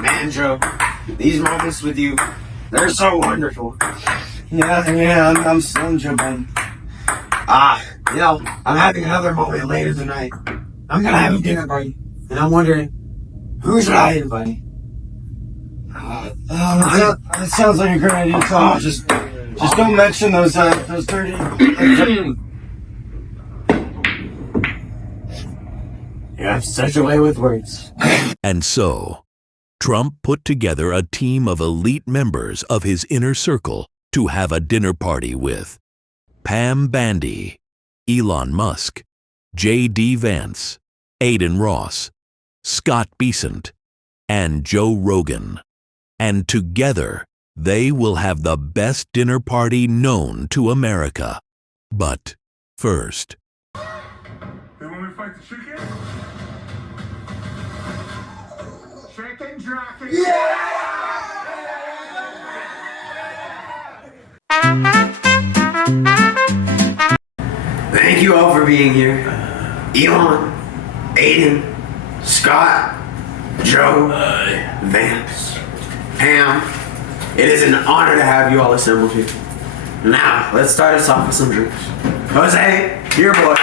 Man, Joe, these moments with you, they're so wonderful. I'm Slim Joe, man. I'm having another moment later tonight. I'm gonna have a dinner party, and I'm wondering, who should I invite? That sounds like a great idea, Tom. Just don't mention those dirty. You have such a way with words. And so, Trump put together a team of elite members of his inner circle to have a dinner party with Pam Bandy, Elon Musk, J.D. Vance, Aiden Ross, Scott Bessent, and Joe Rogan. And together, they will have the best dinner party known to America. But first, They want me to fight the chicken? Chicken jockey! Thank you all for being here. Elon, Aiden, Scott, Joe, Vance, Pam. It is an honor to have you all assembled here. Now, let's start us off with some drinks. Jose, here, boy.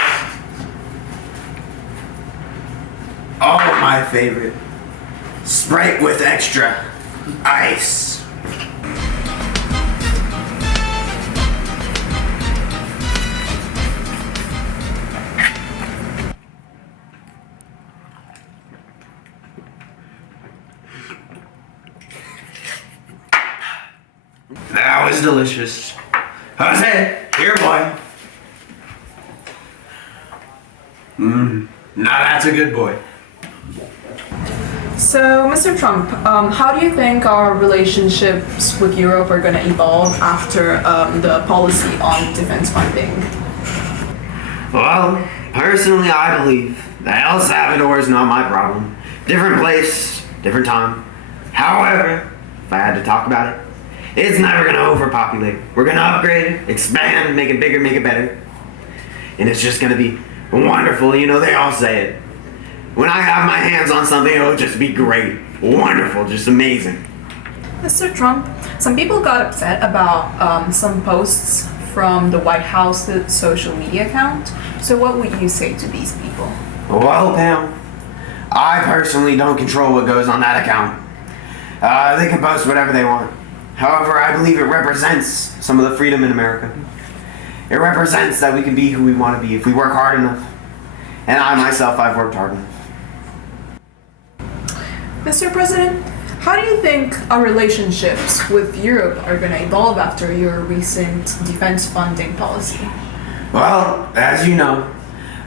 Oh, my favorite. Sprite with extra ice. That was delicious. Jose, here, boy. Now that's a good boy. So, Mr. Trump, how do you think our relationships with Europe are going to evolve after the policy on defense funding? Well, personally, I believe that El Salvador is not my problem. Different place, different time. However, if I had to talk about it, it's never going to overpopulate. We're going to upgrade, expand, make it bigger, make it better. And it's just going to be wonderful. You know, they all say it. When I have my hands on something, it'll just be great. Wonderful, just amazing. Mr. Trump, some people got upset about some posts from the White House social media account. So what would you say to these people? Well, Pam, I personally don't control what goes on that account. They can post whatever they want. However, I believe it represents some of the freedom in America. It represents that we can be who we want to be if we work hard enough. And I myself, I've worked hard enough. Mr. President, how do you think our relationships with Europe are going to evolve after your recent defense funding policy? Well, as you know,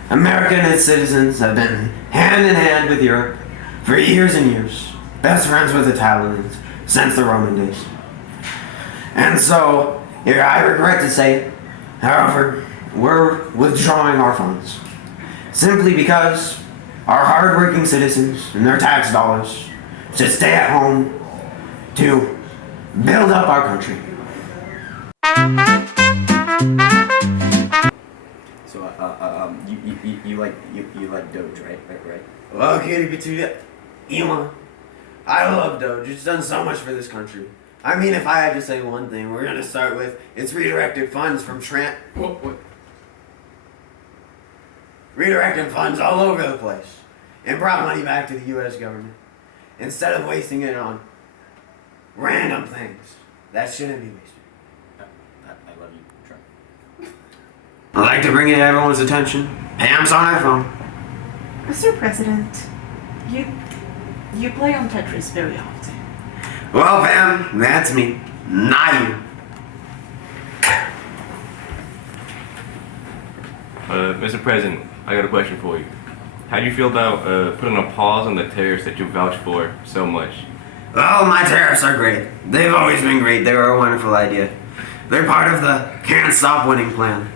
America and its citizens have been hand in hand with Europe for years and years. Best friends with Italians since the Roman days. And so, I regret to say it, however, we're withdrawing our funds. Simply because our hardworking citizens and their tax dollars should stay at home to build up our country. So, you like Doge, right? Right? Well, Kitty Petunia, Elon, I love Doge. It's done so much for this country. I mean, if I had to say one thing, we're gonna start with it's redirected funds from What? redirected funds all over the place and brought money back to the U.S. government instead of wasting it on random things that shouldn't be wasted. I love you, Trump. I'd like to bring it to everyone's attention. Pam's on her phone. Mr. President, you play on Tetris very often. Well, Pam, that's me, not you. Mr. President, I got a question for you. How do you feel about putting a pause on the tariffs that you vouched for so much? Well, my tariffs are great. They've always been great. They were a wonderful idea. They're part of the Can't Stop Winning plan.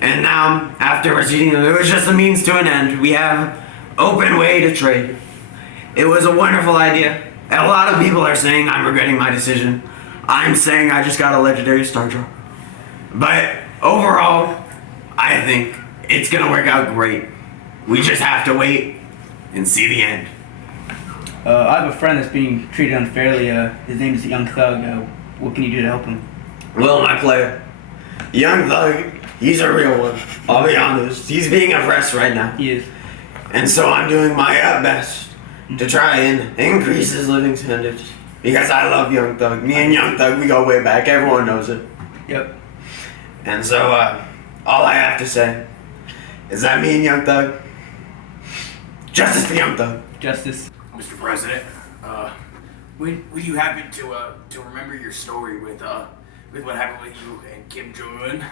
And now, after receiving them, it was just a means to an end. We have open way to trade. It was a wonderful idea. And a lot of people are saying I'm regretting my decision. I'm saying I just got a legendary star drop. But overall, I think it's gonna work out great. We just have to wait and see the end. I have a friend that's being treated unfairly. His name is Young Thug. What can you do to help him? Well, my player, Young Thug, he's a real one. I'll be honest. He's being oppressed right now. He is. And so I'm doing my best to try and increase his living standards. Because I love Young Thug. Me and Young Thug, we go way back. Everyone knows it. Yep. And so, all I have to say is that me and Young Thug, justice for Young Thug. Justice. Mr. President, would you happen to remember your story with what happened with you and Kim Jong-un?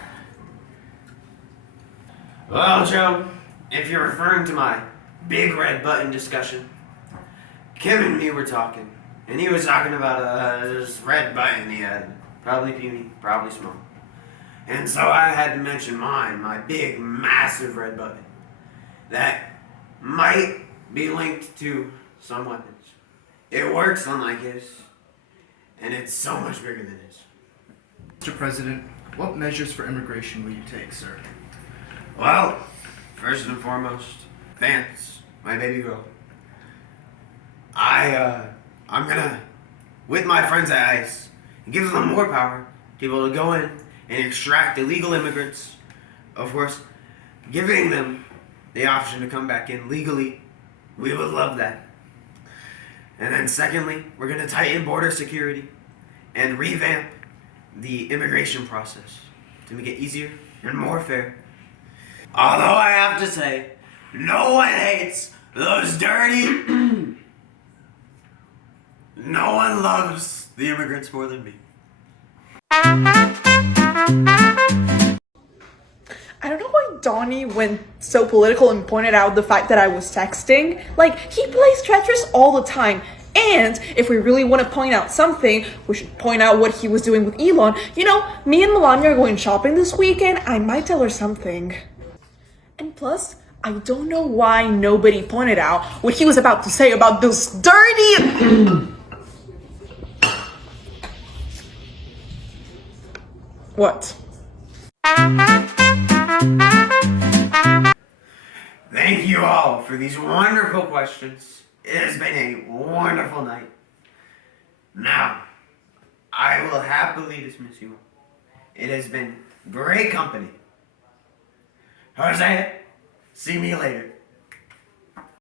Well, Joe, if you're referring to my big red button discussion, Kim and me were talking, and he was talking about this red button he had, probably puny, probably small. And so I had to mention mine, my big, massive red button, that might be linked to some weapons. It works unlike his, and it's so much bigger than his. Mr. President, what measures for immigration will you take, sir? Well, first and foremost, Vance, my baby girl. I'm gonna, with my friends at ICE, give them more power to be able to go in and extract illegal immigrants. Of course, giving them the option to come back in legally. We would love that. And then secondly, we're gonna tighten border security and revamp the immigration process to make it easier and more fair. Although I have to say, no one hates those dirty... No one loves the immigrants more than me. I don't know why Donnie went so political and pointed out the fact that I was texting. Like, he plays treacherous all the time. And if we really want to point out something, we should point out what he was doing with Elon. You know, me and Melania are going shopping this weekend. I might tell her something. And plus, I don't know why nobody pointed out what he was about to say about those dirty... What? Thank you all for these wonderful questions. It has been a wonderful night. Now, I will happily dismiss you all. It has been great company. Jose, see me later.